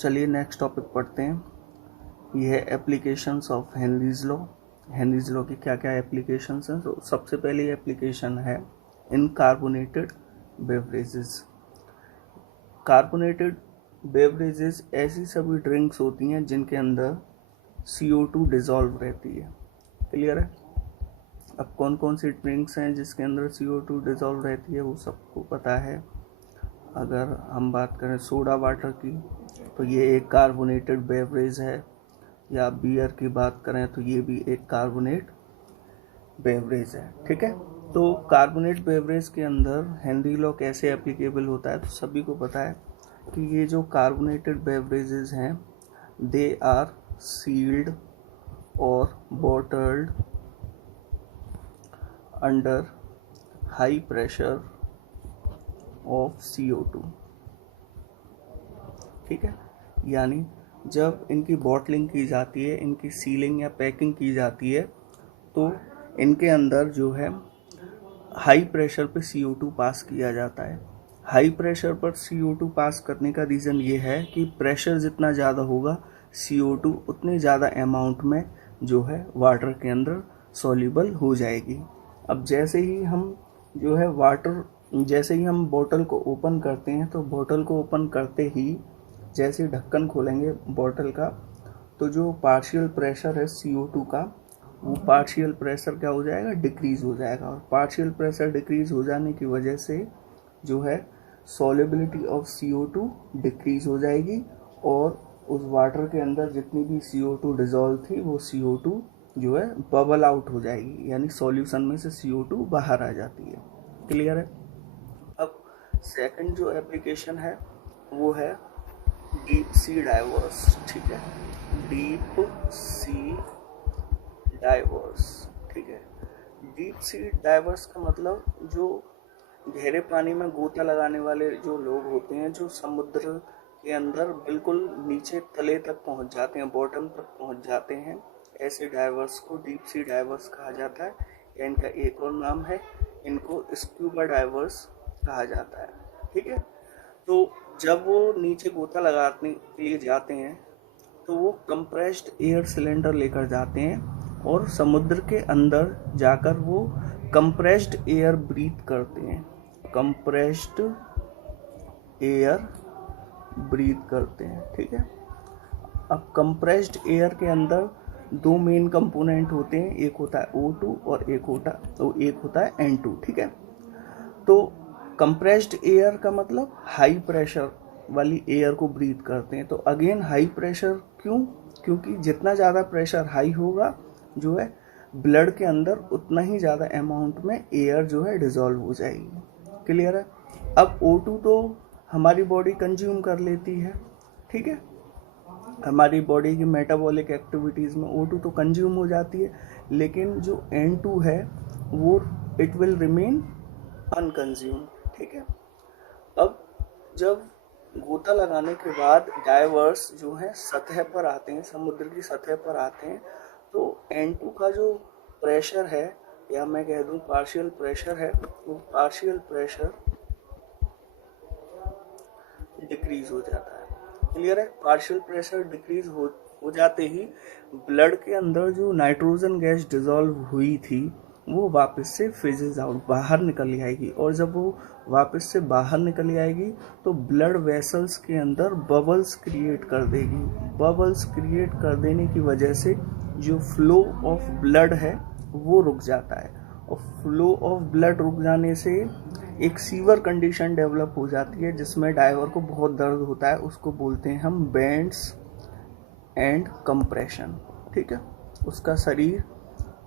चलिए next topic पढ़ते हैं। ये है applications of Henry's law. Henry's law की क्या क्या एप्लीकेशंस हैं। तो सबसे पहली एप्लीकेशन है इन कार्बोनेटेड बेवरेजेस। कार्बोनेटेड बेवरेजेस ऐसी सभी ड्रिंक्स होती हैं जिनके अंदर CO2 डिज़ोल्व रहती है। क्लियर है। अब कौन कौन सी ड्रिंक्स हैं जिसके अंदर CO2 डिज़ोल्व रहती है वो सबको पता है। अगर हम बात करें सोडा वाटर की तो ये एक कार्बोनेटेड बेवरेज है, या बियर की बात करें तो ये भी एक कार्बोनेट बेवरेज है। ठीक है। तो कार्बोनेट बेवरेज के अंदर हेनरी लॉ कैसे एप्लीकेबल होता है, तो सभी को पता है कि ये जो कार्बोनेटेड बेवरेजेस हैं दे आर सील्ड और bottled under high pressure of CO2। ठीक है। यानी जब इनकी बॉटलिंग की जाती है, इनकी सीलिंग या पैकिंग की जाती है, तो इनके अंदर जो है हाई प्रेशर पे CO2 पास किया जाता है। हाई प्रेशर पर CO2 पास करने का रीज़न ये है कि प्रेशर जितना ज़्यादा होगा CO2 उतने ज़्यादा अमाउंट में जो है वाटर के अंदर सॉल्युबल हो जाएगी। अब जैसे ही हम बोतल को ओपन करते हैं, तो बोतल को ओपन करते ही जैसे ढक्कन खोलेंगे बोतल का, तो जो पार्शियल प्रेशर है CO2 का, वो पार्शियल प्रेशर क्या हो जाएगा, डिक्रीज हो जाएगा। और पार्शियल प्रेशर डिक्रीज हो जाने की वजह से जो है सॉल्युबिलिटी ऑफ CO2 डिक्रीज हो जाएगी, और उस वाटर के अंदर जितनी भी CO2 डिजॉल्व थी वो CO2 जो है बबल आउट हो जाएगी, यानी सॉल्यूशन में से CO2 बाहर आ जाती है। क्लियर है। अब सेकंड जो एप्लीकेशन है वो है डीप सी डाइवर्स। ठीक है। Deep sea diverse. ठीक है। डीप सी डाइवर्स का मतलब जो गहरे पानी में गोता लगाने वाले जो लोग होते हैं, जो समुद्र के अंदर बिल्कुल नीचे तले तक पहुंच जाते हैं, बॉटम तक पहुंच जाते हैं, ऐसे डाइवर्स को डीप सी डाइवर्स कहा जाता है। या इनका एक और नाम है, इनको स्क्यूबा डाइवर्स कहा जाता है। ठीक है। तो जब वो नीचे गोता लगाने के लिए जाते हैं तो वो कंप्रेस्ड एयर सिलेंडर लेकर जाते हैं, और समुद्र के अंदर जाकर वो कंप्रेस्ड एयर ब्रीथ करते हैं। कंप्रेस्ड एयर ब्रीथ करते हैं। ठीक है। अब कंप्रेस्ड एयर के अंदर दो मेन कंपोनेंट होते हैं, एक होता है O2 और एक होता है N2। ठीक है। तो कंप्रेस्ड एयर का मतलब हाई प्रेशर वाली एयर को ब्रीथ करते हैं। तो अगेन हाई प्रेशर क्यों? क्योंकि जितना ज़्यादा प्रेशर हाई होगा जो है ब्लड के अंदर उतना ही ज़्यादा अमाउंट में एयर जो है डिजॉल्व हो जाएगी। क्लियर है। अब O2 तो हमारी बॉडी कंज्यूम कर लेती है। ठीक है। हमारी बॉडी की मेटाबॉलिक एक्टिविटीज़ में O2 तो कंज्यूम हो जाती है, लेकिन जो N2 है वो इट विल रिमेन अनकंज्यूम। ठीक है। अब जब गोता लगाने के बाद डाइवर्स जो है सतह पर आते हैं, समुद्र की सतह पर आते हैं, तो N2 का जो प्रेशर है, या मैं कह दूं पार्शियल प्रेशर है, वो पार्शियल प्रेशर डिक्रीज हो जाता है। क्लियर है। पार्शियल प्रेशर डिक्रीज हो जाते ही ब्लड के अंदर जो नाइट्रोजन गैस डिजॉल्व हुई थी वो वापस से फिजेज आउट, बाहर निकल आएगी। और जब वो वापस से बाहर निकल आएगी तो ब्लड वेसल्स के अंदर बबल्स क्रिएट कर देगी। बबल्स क्रिएट कर देने की वजह से जो फ्लो ऑफ ब्लड है वो रुक जाता है, और फ्लो ऑफ ब्लड रुक जाने से एक सीवर कंडीशन डेवलप हो जाती है, जिसमें डाइवर को बहुत दर्द होता है। उसको बोलते हैं हम बेंड्स एंड कंप्रेशन। ठीक है। उसका शरीर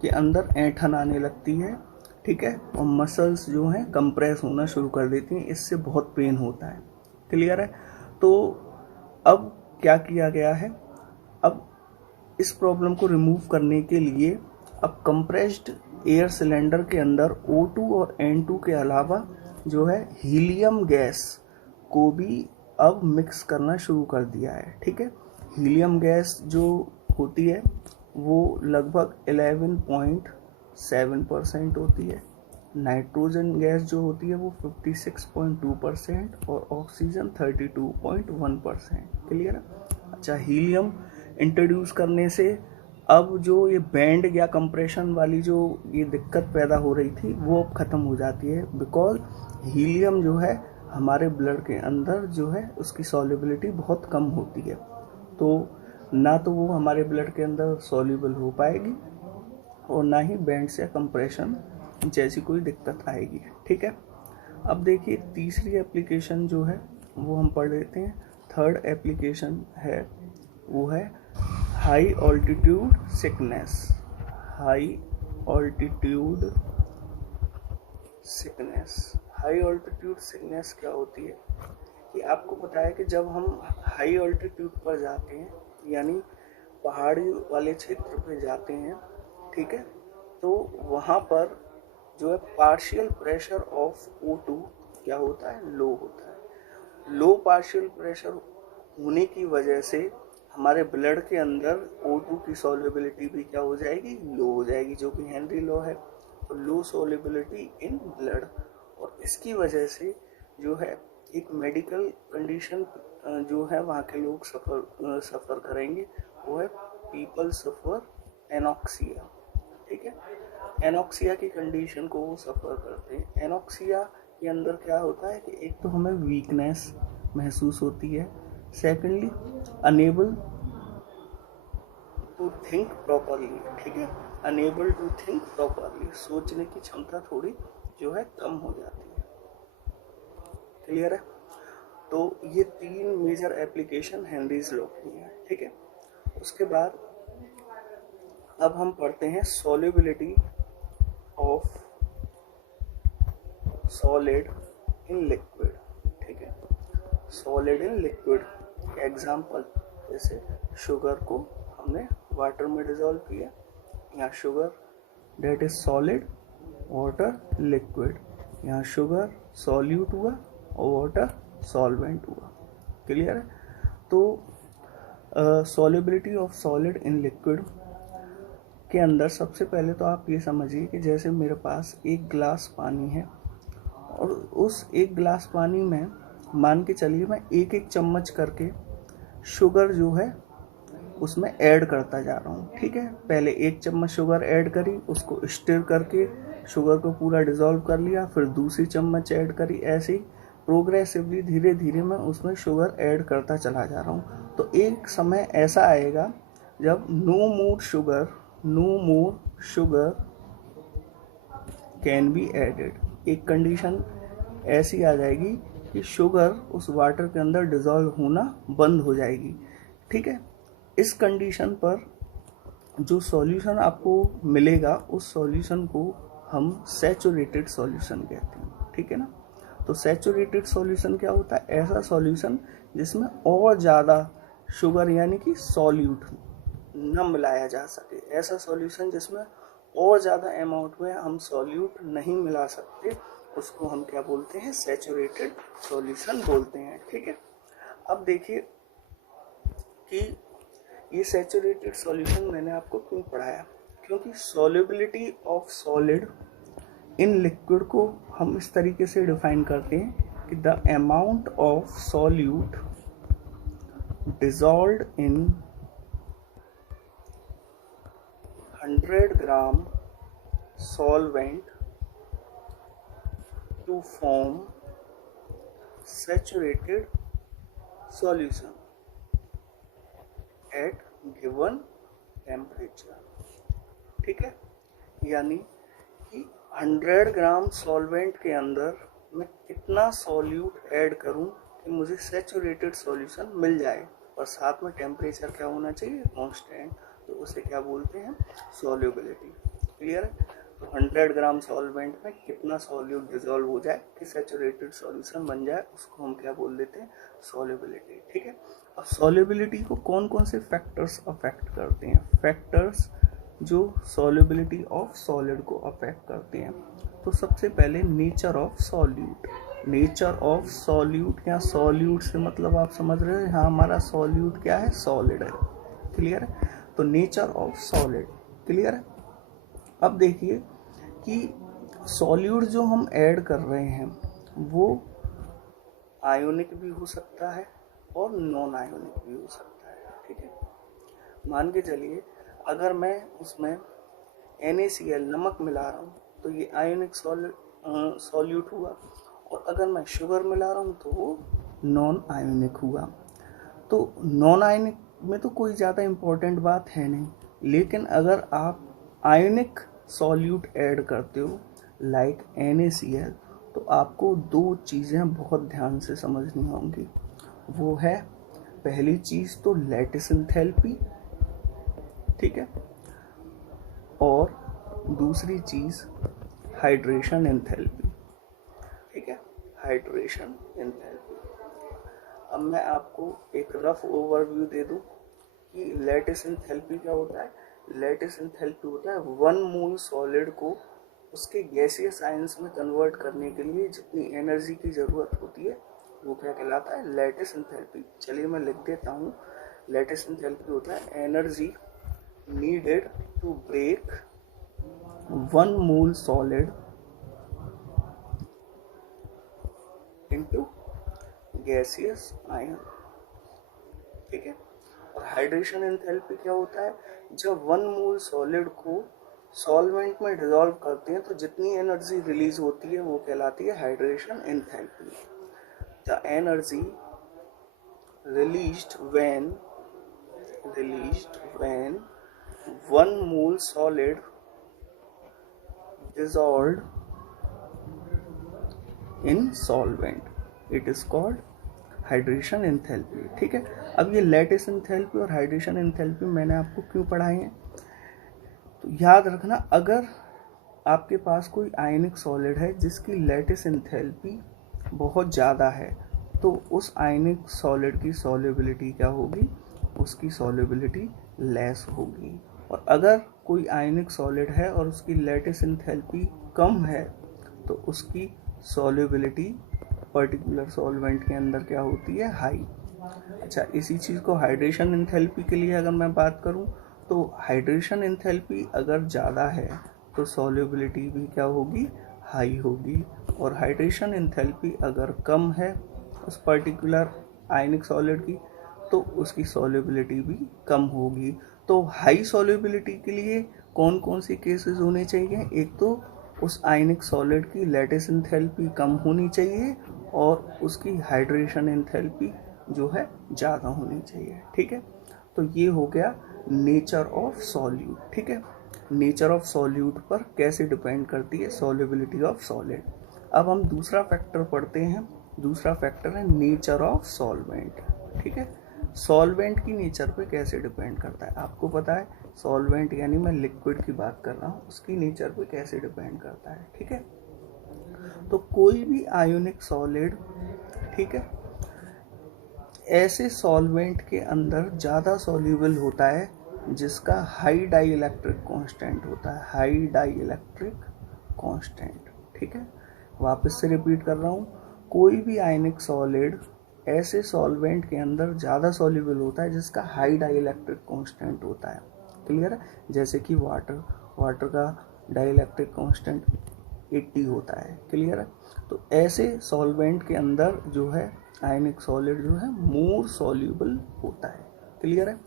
के अंदर ऐंठन आने लगती है। ठीक है। और मसल्स जो हैं कंप्रेस होना शुरू कर देती हैं, इससे बहुत पेन होता है। क्लियर है। तो अब क्या किया गया है, अब इस प्रॉब्लम को रिमूव करने के लिए अब कंप्रेस्ड एयर सिलेंडर के अंदर O2 और N2 के अलावा जो है हीलियम गैस को भी अब मिक्स करना शुरू कर दिया है। ठीक है। हीलियम गैस जो होती है वो लगभग 11.7% होती है। नाइट्रोजन गैस जो होती है वो 56.2% और ऑक्सीजन 32.1%। क्लियर है। अच्छा, हीलियम इंट्रोड्यूस करने से अब जो ये बैंड या कंप्रेशन वाली जो ये दिक्कत पैदा हो रही थी वो अब ख़त्म हो जाती है, बिकॉज हीलियम जो है हमारे ब्लड के अंदर जो है उसकी सॉल्युबिलिटी बहुत कम होती है, तो ना तो वो हमारे ब्लड के अंदर सॉल्युबल हो पाएगी और ना ही बैंड्स या कंप्रेशन जैसी कोई दिक्कत आएगी। ठीक है। अब देखिए तीसरी एप्लीकेशन जो है वो हम पढ़ लेते हैं। थर्ड एप्लीकेशन है वो है high altitude sickness. High altitude sickness. High altitude sickness क्या होती है कि आपको पता है कि जब हम हाई ऑल्टीट्यूड पर जाते हैं यानी पहाड़ी वाले क्षेत्र पे जाते हैं, ठीक है, तो वहाँ पर जो है पार्शियल प्रेशर ऑफ O2 क्या होता है, लो होता है। लो पार्शियल प्रेशर होने की वजह से हमारे ब्लड के अंदर O2 की सॉल्युबिलिटी भी क्या हो जाएगी, लो हो जाएगी, जो कि हेनरी लॉ है। तो लो सॉल्युबिलिटी इन ब्लड, और इसकी वजह से जो है एक मेडिकल कंडीशन जो है वहाँ के लोग सफ़र करेंगे, वो है पीपल सफ़र एनॉक्सिया। ठीक है, एनॉक्सिया की कंडीशन को वो सफ़र करते हैं। एनॉक्सिया के अंदर क्या होता है कि एक तो हमें वीकनेस महसूस होती है, secondly unable to think properly. ठीक है, अनेबल टू थिंक प्रॉपरली, सोचने की क्षमता थोड़ी जो है कम हो जाती है। क्लियर है। तो ये तीन मेजर एप्लीकेशन हेनरीज लॉ की है। ठीक है, उसके बाद अब हम पढ़ते हैं solubility of solid in liquid. ठीक है, सॉलिड इन लिक्विड एग्जाम्पल, जैसे शुगर को हमने वाटर में डिजोल्व किया, यहाँ sugar that is solid, water liquid, यहाँ शुगर सॉल्यूट हुआ और वाटर सॉल्वेंट हुआ। क्लियर है। तो solubility of solid in liquid के अंदर सबसे पहले तो आप ये समझिए कि जैसे मेरे पास एक गिलास पानी है और उस एक गिलास पानी में मान के चलिए मैं एक एक चम्मच करके शुगर जो है उसमें ऐड करता जा रहा हूँ। ठीक है, पहले एक चम्मच शुगर ऐड करी, उसको स्टिर करके शुगर को पूरा डिज़ोल्व कर लिया, फिर दूसरी चम्मच ऐड करी, ऐसे ही प्रोग्रेसिवली धीरे धीरे मैं उसमें शुगर ऐड करता चला जा रहा हूँ। तो एक समय ऐसा आएगा जब no more sugar can be added, एक कंडीशन ऐसी आ जाएगी कि शुगर उस वाटर के अंदर डिज़ोल्व होना बंद हो जाएगी। ठीक है, इस कंडीशन पर जो सॉल्यूशन आपको मिलेगा उस सॉल्यूशन को हम सैचुरेटेड सॉल्यूशन कहते हैं। ठीक है ना। तो सैचुरेटेड सॉल्यूशन क्या होता है, ऐसा सॉल्यूशन जिसमें और ज़्यादा शुगर यानी कि सॉल्यूट न मिलाया जा सके, ऐसा सॉल्यूशन जिसमें और ज़्यादा अमाउंट में हम सॉल्यूट नहीं मिला सकते, उसको हम क्या बोलते हैं, सैचुरेटेड सॉल्यूशन बोलते हैं। ठीक है, अब देखिए कि ये सैचुरेटेड सॉल्यूशन मैंने आपको क्यों पढ़ाया, क्योंकि solubility of solid in liquid को हम इस तरीके से डिफाइन करते हैं कि the amount of solute dissolved in 100 gram solvent to form saturated solution at given temperature। ठीक है, यानी कि 100 ग्राम सॉल्वेंट के अंदर मैं कितना सॉल्यूट ऐड करूं कि मुझे सैचुरेटेड सॉल्यूशन मिल जाए, और साथ में टेम्परेचर क्या होना चाहिए, कांस्टेंट, तो उसे क्या बोलते हैं, सॉल्युबिलिटी। क्लियर है। तो 100 ग्राम सॉल्वेंट में कितना सॉल्यूट डिसॉल्व हो जाए कि सैचुरेटेड सॉल्यूशन बन जाए, उसको हम क्या बोल देते हैं, सॉल्युबिलिटी। ठीक है, अब सॉल्युबिलिटी को कौन कौन से फैक्टर्स अफेक्ट करते हैं, फैक्टर्स जो सॉल्युबिलिटी ऑफ सॉलिड को अफेक्ट करते हैं। तो सबसे पहले nature of solute. Nature of solute, या सॉल्यूट से मतलब आप समझ रहे हैं, यहाँ हमारा सॉल्यूट क्या है, सॉलिड है। क्लियर है। तो नेचर ऑफ सॉलिड, क्लियर है। अब देखिए कि सॉल्यूट जो हम ऐड कर रहे हैं वो आयोनिक भी हो सकता है और नॉन आयोनिक भी हो सकता है, ठीक है। मान के चलिए अगर मैं उसमें NaCl नमक मिला रहा हूँ तो ये आयोनिक सॉल्यूट हुआ, और अगर मैं शुगर मिला रहा हूँ तो वो नॉन आयोनिक हुआ। तो नॉन आयोनिक में तो कोई ज़्यादा इम्पोर्टेंट बात है नहीं, लेकिन अगर आप आयोनिक सॉल्यूट ऐड करते हो लाइक NaCl तो आपको दो चीज़ें बहुत ध्यान से समझनी होंगी। वो है पहली चीज़ तो लैटिस एंथैल्पी, ठीक है, और दूसरी चीज़ हाइड्रेशन एंथैल्पी, ठीक है, हाइड्रेशन एंथैल्पी। अब मैं आपको एक रफ ओवरव्यू दे दूं कि लैटिस एंथैल्पी क्या होता है। लैटिस एंथैल्पी होता है 1 मोल सॉलिड को उसके गैसियस आयंस में कन्वर्ट करने के लिए जितनी एनर्जी की ज़रूरत होती है वो क्या कहलाता है, लैटिस एंथैल्पी। चलिए मैं लिख देता हूँ। लैटिस एंथैल्पी होता है energy needed to break 1 mole solid into gaseous ion, ठीक है। और हाइड्रेशन एंथैल्पी क्या होता है, जब 1 मोल सॉलिड को सॉल्वेंट में डिसॉल्व करते हैं तो जितनी एनर्जी रिलीज होती है वो कहलाती है hydration enthalpy. The energy released when 1 mole solid dissolved in solvent, it is called hydration enthalpy, ठीक है। अब ये लैटिस एंथैल्पी और हाइड्रेशन एंथैल्पी मैंने आपको क्यों पढ़ाई है, तो याद रखना अगर आपके पास कोई आयनिक सॉलिड है जिसकी लैटिस एंथैल्पी बहुत ज़्यादा है तो उस आयनिक सॉलिड की सॉल्युबिलिटी क्या होगी, उसकी सॉल्युबिलिटी लेस होगी। और अगर कोई आयनिक सॉलिड है और उसकी लैटिस एंथैल्पी कम है तो उसकी सॉल्युबिलिटी पर्टिकुलर सॉल्वेंट के अंदर क्या होती है, हाई। अच्छा, इसी चीज़ को हाइड्रेशन एंथैल्पी के लिए अगर मैं बात करूं तो हाइड्रेशन एंथैल्पी अगर ज़्यादा है तो सॉल्युबिलिटी भी क्या होगी, हाई होगी। और हाइड्रेशन एंथैल्पी अगर कम है उस पर्टिकुलर आयनिक सॉलिड की तो उसकी सॉल्युबिलिटी भी कम होगी। तो हाई सॉल्युबिलिटी के लिए कौन कौन से केसेस होने चाहिए, एक तो उस आयनिक सॉलिड की लैटिस एंथैल्पी कम होनी चाहिए और उसकी हाइड्रेशन एंथैल्पी जो है ज़्यादा होनी चाहिए, ठीक है। तो ये हो गया नेचर ऑफ सॉल्यूट, ठीक है। नेचर ऑफ सॉल्यूट पर कैसे डिपेंड करती है सॉल्युबिलिटी ऑफ सॉलिड। अब हम दूसरा फैक्टर पढ़ते हैं। दूसरा फैक्टर है नेचर ऑफ सॉल्वेंट, ठीक है। सॉल्वेंट की नेचर पे कैसे डिपेंड करता है, आपको पता है सॉल्वेंट यानी मैं लिक्विड की बात कर रहा हूँ, उसकी नेचर पे कैसे डिपेंड करता है, ठीक है। तो कोई भी आयोनिक सॉलिड, ठीक है, ऐसे सॉल्वेंट के अंदर ज़्यादा सॉल्यूबल होता है जिसका हाई डाई इलेक्ट्रिक कांस्टेंट होता है, हाई डाई इलेक्ट्रिक कांस्टेंट, ठीक है। वापस से रिपीट कर रहा हूँ, कोई भी आयनिक सॉलिड ऐसे सॉल्वेंट के अंदर ज़्यादा सॉल्यूबल होता है जिसका हाई डाई इलेक्ट्रिक कांस्टेंट होता है, क्लियर है। जैसे कि वाटर का डाई इलेक्ट्रिक कांस्टेंट 80 होता है, क्लियर है। तो ऐसे सॉल्वेंट के अंदर जो है आयनिक सॉलिड जो है मोर सॉल्यूबल होता है, क्लियर है।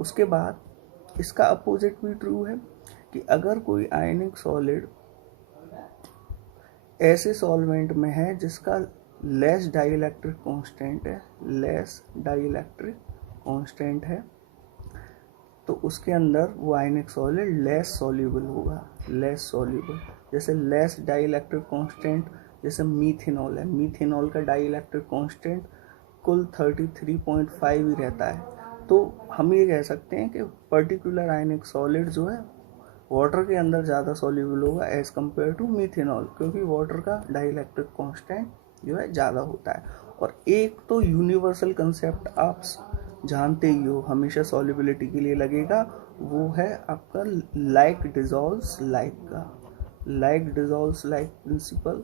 उसके बाद इसका अपोजिट भी ट्रू है कि अगर कोई आयनिक सॉलिड ऐसे सॉल्वेंट में है जिसका लेस डाइइलेक्ट्रिक कांस्टेंट है, लेस डाइइलेक्ट्रिक कांस्टेंट है, तो उसके अंदर वो आयनिक सॉलिड लेस सॉल्यूबल होगा, लेस सॉल्यूबल। जैसे लेस डाइइलेक्ट्रिक कांस्टेंट जैसे मीथेनॉल है, मीथेनॉल का डाइइलेक्ट्रिक कांस्टेंट कुल 33.5 ही रहता है। तो हम ये कह सकते हैं कि पर्टिकुलर आयनिक सॉलिड जो है वाटर के अंदर ज़्यादा सॉल्यूबल होगा एज कम्पेयर टू मीथेनॉल, क्योंकि वाटर का डाइइलेक्ट्रिक कांस्टेंट जो है ज़्यादा होता है। और एक तो यूनिवर्सल कंसेप्ट आप जानते ही हो, हमेशा सॉल्युबिलिटी के लिए लगेगा, वो है आपका लाइक डिजॉल्व्स लाइक का, लाइक डिजॉल्व्स लाइक प्रिंसिपल।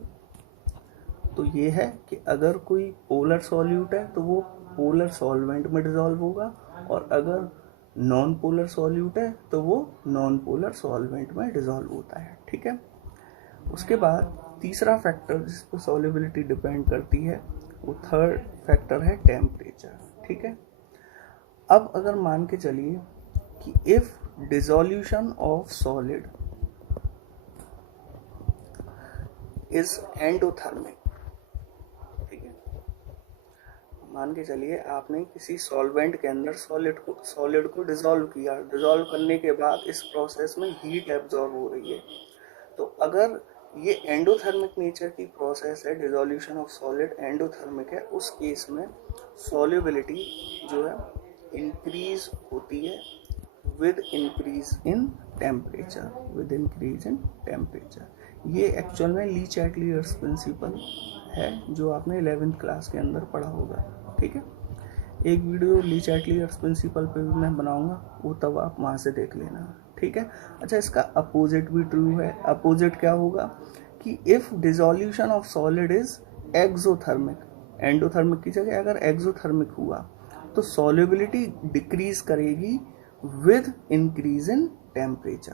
तो ये है कि अगर कोई पोलर सॉल्यूट है तो वो पोलर सॉल्वेंट में डिजॉल्व होगा, और अगर नॉन पोलर सॉल्यूट है तो वो नॉन पोलर सॉल्वेंट में डिजॉल्व होता है, ठीक है। उसके बाद तीसरा फैक्टर जिस पर सॉल्युबिलिटी डिपेंड करती है वो थर्ड फैक्टर है टेम्परेचर। ठीक है, अब अगर मान के चलिए कि if dissolution of solid is endothermic, ठीक है, मान के चलिए आपने किसी सॉल्वेंट के अंदर सॉलिड को डिसॉल्व किया, डिसॉल्व करने के बाद इस प्रोसेस में हीट एब्जॉर्ब हो रही है, तो अगर ये एंडोथर्मिक नेचर की प्रोसेस है, डिसोल्यूशन ऑफ सॉलिड एंडोथर्मिक है, उस केस में सॉल्युबिलिटी जो है इंक्रीज होती है with increase in temperature, with increase in temperature. ये एक्चुअल में ली चैटलियर्स प्रिंसिपल है जो आपने 11th क्लास के अंदर पढ़ा होगा। ठीक है, एक वीडियो ली चैटलियर्स प्रिंसिपल पे भी मैं बनाऊंगा, वो तब आप वहाँ से देख लेना। ठीक है, अच्छा इसका अपोजिट भी ट्रू है। अपोजिट क्या होगा कि if dissolution of solid is exothermic, endothermic की जगह अगर एक्सोथर्मिक हुआ तो सॉल्युबिलिटी डिक्रीज करेगी विद इंक्रीज इन टेम्परेचर।